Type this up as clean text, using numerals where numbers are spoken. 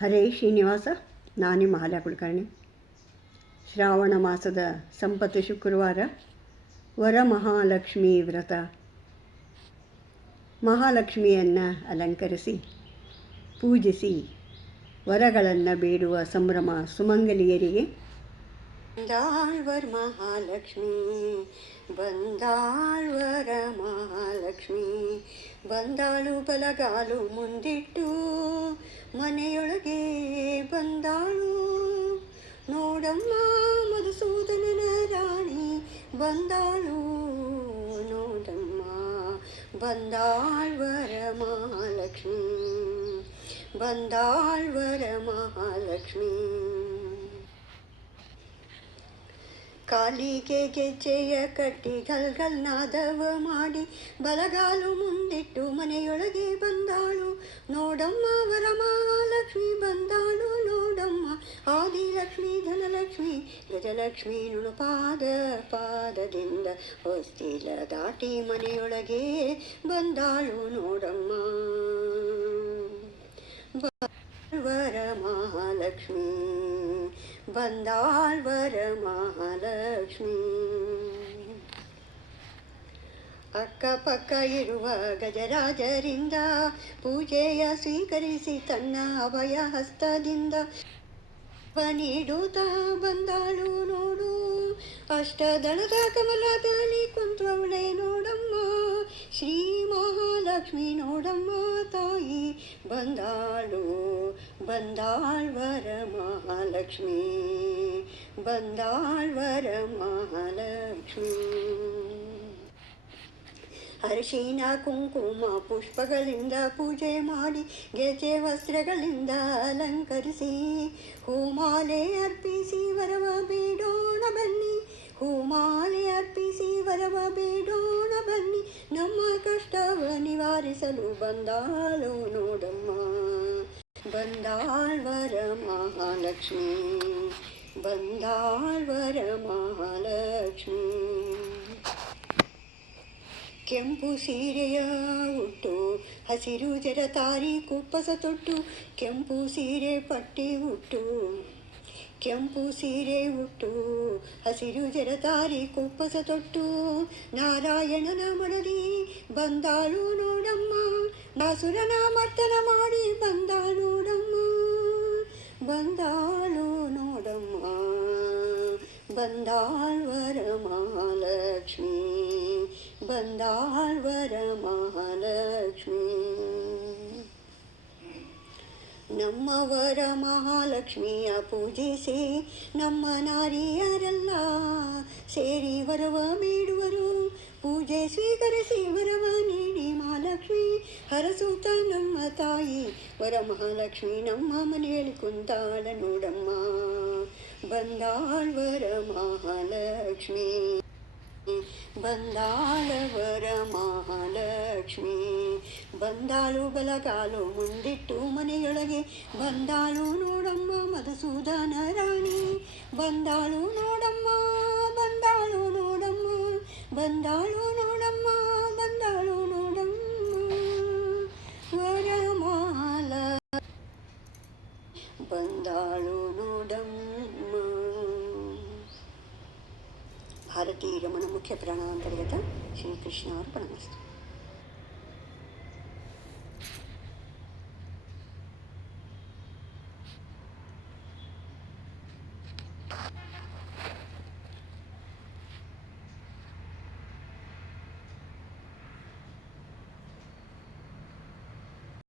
ಹರೇ ಶ್ರೀನಿವಾಸ. ನಾನೇ ಮಹಾಲಯ ಕುಲಕರ್ಣಿ. ಶ್ರಾವಣ ಮಾಸದ ಸಂಪತ್ತು ಶುಕ್ರವಾರ, ವರಮಹಾಲಕ್ಷ್ಮೀ ವ್ರತ. ಮಹಾಲಕ್ಷ್ಮಿಯನ್ನು ಅಲಂಕರಿಸಿ ಪೂಜಿಸಿ ವರಗಳನ್ನು ಬೇಡುವ ಸಂಭ್ರಮ ಸುಮಂಗಲಿಯರಿಗೆ. ಬಂದಾಳ್ವರ ಮಹಾಲಕ್ಷ್ಮಿ, ಬಂದಾಳ್ವರ ಮಹಾಲಕ್ಷ್ಮಿ, ಬಂದಾಳು ಬಲಗಾಲು ಮುಂದಿಟ್ಟು ಮನೆಯೊಳಗೆ ಬಂದಾಳು. ನೋಡಮ್ಮ ಮಧುಸೂದನನ ರಾಣಿ ಬಂದಾಳು, ನೋಡಮ್ಮ ಬಂದಾಳ್ವರ ಮಹಾಲಕ್ಷ್ಮಿ, ಬಂದಾಳ್ವರ ಮಹಾಲಕ್ಷ್ಮಿ. ಕಾಲಿಗೆ ಗೆಜ್ಜೆಯ ಕಟ್ಟಿ ಗಲ್ಗಲ್ ನಾದವ ಮಾಡಿ ಬಲಗಾಲು ಮುಂದಿಟ್ಟು ಮನೆಯೊಳಗೆ ಬಂದಾಳು. ನೋಡಮ್ಮ ವರಮಹಾಲಕ್ಷ್ಮಿ ಬಂದಾಳು, ನೋಡಮ್ಮ ಆದಿಲಕ್ಷ್ಮಿ ಧನಲಕ್ಷ್ಮಿ ಗಜಲಕ್ಷ್ಮಿ ನುಣುಪಾದ ಪಾದದಿಂದ ಹೊಸ್ತಿಲ ದಾಟಿ ಮನೆಯೊಳಗೆ ಬಂದಾಳು. ನೋಡಮ್ಮ ವರ ಮಹಾಲಕ್ಷ್ಮಿ, ಬಂದಾಳ್ವರ ಮಹಾಲಕ್ಷ್ಮಿ. ಅಕ್ಕಪಕ್ಕ ಇರುವ ಗಜರಾಜರಿಂದ ಪೂಜೆಯ ಸ್ವೀಕರಿಸಿ ತನ್ನ ಅಭಯ ಹಸ್ತದಿಂದ ನೀಡುತ್ತಾ ಬಂದಾಳು. ನೋಡು ಅಷ್ಟದಳದ ಕಮಲದಲ್ಲಿ ಕುಂತ್ವವಳೆ ನೋಡಮ್ಮ ಶ್ರೀ ಮಹಾಲಕ್ಷ್ಮಿ. ನೋಡಮ್ಮ ತಾಯಿ ಬಂದಾಳು, ಬಂದಾಳ್ವರ ಮಹಾಲಕ್ಷ್ಮಿ, ಬಂದಾಳ್ವರ ಮಹಾಲಕ್ಷ್ಮಿ. ಅರಿಶಿನ ಕುಂಕುಮ ಪುಷ್ಪಗಳಿಂದ ಪೂಜೆ ಮಾಡಿ ಗೆಜೆ ವಸ್ತ್ರಗಳಿಂದ ಅಲಂಕರಿಸಿ ಹೂಮಾಲೆ ಅರ್ಪಿಸಿ ವರವ ಬೇಡೋಣ ಬನ್ನಿ, ಹೂಮಾಲೆ ಅರ್ಪಿಸಿ ವರವ ಬೇಡೋಣ ಬನ್ನಿ. ನಮ್ಮ ಕಷ್ಟವ ನಿವಾರಿಸಲು ಬಂದಾಳು. ನೋಡಮ್ಮ ಬಂದಾಳ್ವರ ಮಹಾಲಕ್ಷ್ಮಿ, ಬಂದಾಳ್ವರ ಮಹಾಲಕ್ಷ್ಮಿ. ಕೆಂಪು ಸೀರೆಯ ಉಟ್ಟು ಹಸಿರು ಜರತಾರಿ ಕುಪ್ಪಸ ತೊಟ್ಟು, ಕೆಂಪು ಸೀರೆ ಪಟ್ಟಿ ಉಟ್ಟು, ಕೆಂಪು ಸೀರೆ ಉಟ್ಟು ಹಸಿರು ಜರತಾರಿ ಕುಪ್ಪಸ ತೊಟ್ಟು ನಾರಾಯಣನ ಮಡದಿ ಬಂದಾಳು. ನೋಡಮ್ಮ ದಾಸುರನ ಮರ್ತನ ಮಾಡಿ ಬಂದಾಳು. ನೋಡಮ್ಮ ಬಂದಾಳು, ನೋಡಮ್ಮ ಬಂದಾಳ್ವರ ಮಹಾಲಕ್ಷ್ಮಿ, ಬಂದಾಳ್ವರ ಮಹಾಲಕ್ಷ್ಮಿ. ನಮ್ಮವರ ಮಹಾಲಕ್ಷ್ಮಿಯ ಪೂಜಿಸಿ ನಮ್ಮ ನಾರಿಯರೆಲ್ಲ ಸೇರಿ ವರವ ಬೇಡುವರು. ಪೂಜೆ ಸ್ವೀಕರಿಸಿ ವರವ ನೀಡಿ ಮಹಾಲಕ್ಷ್ಮಿ ಹರಸುತ್ತ ನಮ್ಮ ತಾಯಿ ವರಮಹಾಲಕ್ಷ್ಮಿ ನಮ್ಮ ಮನೆಯಲ್ಲಿ ಕುಂತಾಳ. ನೋಡಮ್ಮ ಬಂದಾಳ್ವರ ಮಹಾಲಕ್ಷ್ಮಿ, ಬಂದಾಳವರ ಮಹಾಲಕ್ಷ್ಮಿ. ಬಂದಾಳು ಬಲಗಾಲು ಮುಂದಿಟ್ಟು ಮನೆಯೊಳಗೆ ಬಂದಾಳು. ನೋಡಮ್ಮ ಮಧುಸೂದನ ರಾಣಿ ಬಂದಾಳು. ನೋಡಮ್ಮ ಬಂದಾಳು, ನೋಡಮ್ಮ ಬಂದಾಳು, ನೋಡಮ್ಮ ಬಂದಾಳು, ನೋಡಮ್ಮ ವರಮಾಲ ಬಂದಾಳು. ನೋಡಮ್ಮ. ಭಾರತೀಯ ರಮಣ ಮುಖ್ಯ ಪ್ರಾಣಾಂತರ್ಗತ ಶ್ರೀಕೃಷ್ಣ ಅರ್ಪಣಮಸ್ತು.